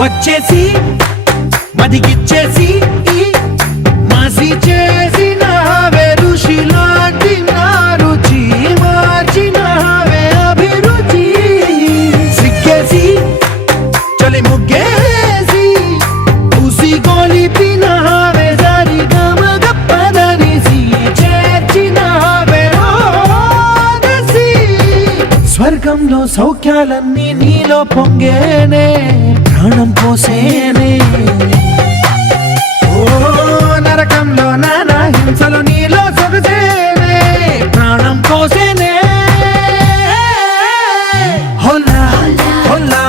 వచ్చేసి మదిగిచ్చేసి మాసి చేసిన ఋషిలాంటి నా రుచి మార్చిన అభిరుచి సిగ్గేసి చలి ముగ్గేసి పూసి గోలిపిన జారి గమ గప్పదనిసి చేర్చిన స్వర్గంలో సౌఖ్యాలన్నీ నీలో పొంగేనే ప్రాణం పోసేనే